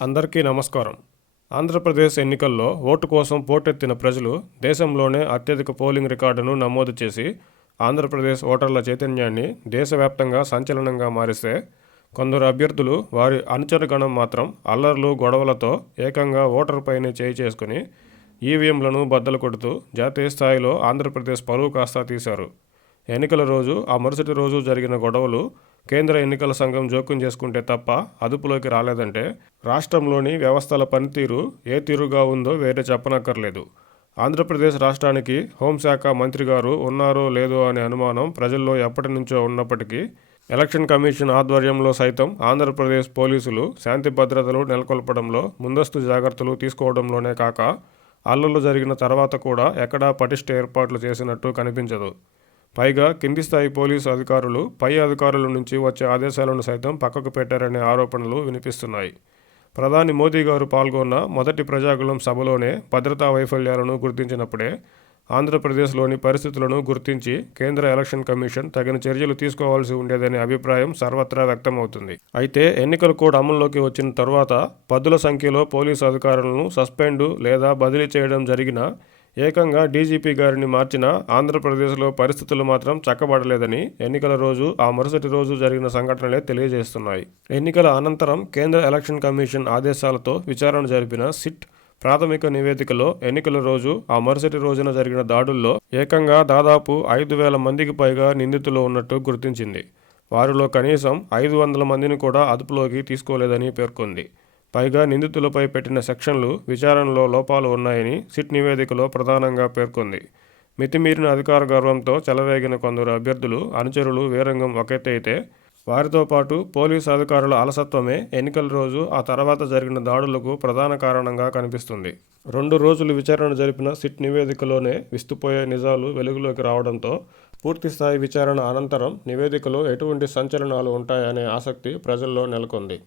అందరికీ నమస్కారం. ఆంధ్రప్రదేశ్ ఎన్నికల్లో ఓటు కోసం పోటెత్తిన ప్రజలు దేశంలోనే అత్యధిక పోలింగ్ రికార్డును నమోదు చేసి ఆంధ్రప్రదేశ్ ఓటర్ల చైతన్యాన్ని దేశవ్యాప్తంగా సంచలనంగా మారిస్తే, కొందరు అభ్యర్థులు వారి అనుచరగణం మాత్రం అల్లర్లు, గొడవలతో ఏకంగా ఓటరుపైనే చేయి చేసుకుని ఈవీఎంలను బద్దలు కొడుతూ జాతీయ స్థాయిలో ఆంధ్రప్రదేశ్ పరువు కాస్తా తీశారు. ఎన్నికల రోజు, ఆ మరుసటి రోజు జరిగిన గొడవలు కేంద్ర ఎన్నికల సంఘం జోక్యం చేసుకుంటే తప్ప అదుపులోకి రాలేదంటే రాష్ట్రంలోని వ్యవస్థల పనితీరు ఏ తీరుగా ఉందో వేరే చెప్పనక్కర్లేదు. ఆంధ్రప్రదేశ్ రాష్ట్రానికి హోంశాఖ మంత్రి గారు ఉన్నారో లేదో అనే అనుమానం ప్రజల్లో ఎప్పటి నుంచో ఉన్నప్పటికీ ఎలక్షన్ కమిషన్ ఆధ్వర్యంలో సైతం ఆంధ్రప్రదేశ్ పోలీసులు శాంతి భద్రతలు నెలకొల్పడంలో ముందస్తు జాగ్రత్తలు తీసుకోవడంలోనే కాక అల్లర్లు జరిగిన తర్వాత కూడా ఎక్కడా పటిష్ట ఏర్పాట్లు చేసినట్టు కనిపించదు. పైగా కింది స్థాయి పోలీసు అధికారులు పై అధికారుల నుంచి వచ్చే ఆదేశాలను సైతం పక్కకు పెట్టారనే ఆరోపణలు వినిపిస్తున్నాయి. ప్రధాని మోదీ గారు పాల్గొన్న మొదటి ప్రజాగళం సభలోనే భద్రతా వైఫల్యాలను గుర్తించినప్పుడే ఆంధ్రప్రదేశ్లోని పరిస్థితులను గుర్తించి కేంద్ర ఎలక్షన్ కమిషన్ తగిన చర్యలు తీసుకోవాల్సి ఉండేదనే అభిప్రాయం సర్వత్రా వ్యక్తమవుతుంది. అయితే ఎన్నికల కోడ్ అమల్లోకి వచ్చిన తర్వాత పదుల సంఖ్యలో పోలీసు అధికారులను సస్పెండు లేదా బదిలీ చేయడం జరిగినా ఏకంగా డీజీపీ గారిని మార్చిన ఆంధ్రప్రదేశ్లో పరిస్థితులు మాత్రం చక్కబడలేదని ఎన్నికల రోజు, ఆ మరుసటి రోజు జరిగిన సంఘటనలే తెలియజేస్తున్నాయి. ఎన్నికల అనంతరం కేంద్ర ఎలక్షన్ కమిషన్ ఆదేశాలతో విచారణ జరిపిన సిట్ ప్రాథమిక నివేదికలో ఎన్నికల రోజు, ఆ మరుసటి రోజున జరిగిన దాడుల్లో ఏకంగా దాదాపు 5,000 మందికి పైగా నిందితులు ఉన్నట్టు గుర్తించింది. వారిలో కనీసం 500 మందిని కూడా అదుపులోకి తీసుకోలేదని పేర్కొంది. పైగా నిందితులపై పెట్టిన సెక్షన్లు విచారణలో లోపాలు ఉన్నాయని సిట్ నివేదికలో ప్రధానంగా పేర్కొంది. మితిమీరిన అధికార గర్వంతో చెలరేగిన కొందరు అభ్యర్థులు, అనుచరులు వీరంగం ఒకెత్తైతే వారితో పాటు పోలీసు అధికారుల అలసత్వమే ఎన్నికల రోజు, ఆ తర్వాత జరిగిన దాడులకు ప్రధాన కారణంగా కనిపిస్తుంది. 2 రోజులు విచారణ జరిపిన సిట్ నివేదికలోనే విస్తుపోయే నిజాలు వెలుగులోకి రావడంతో పూర్తిస్థాయి విచారణ అనంతరం నివేదికలో ఎటువంటి సంచలనాలు ఉంటాయనే ఆసక్తి ప్రజల్లో నెలకొంది.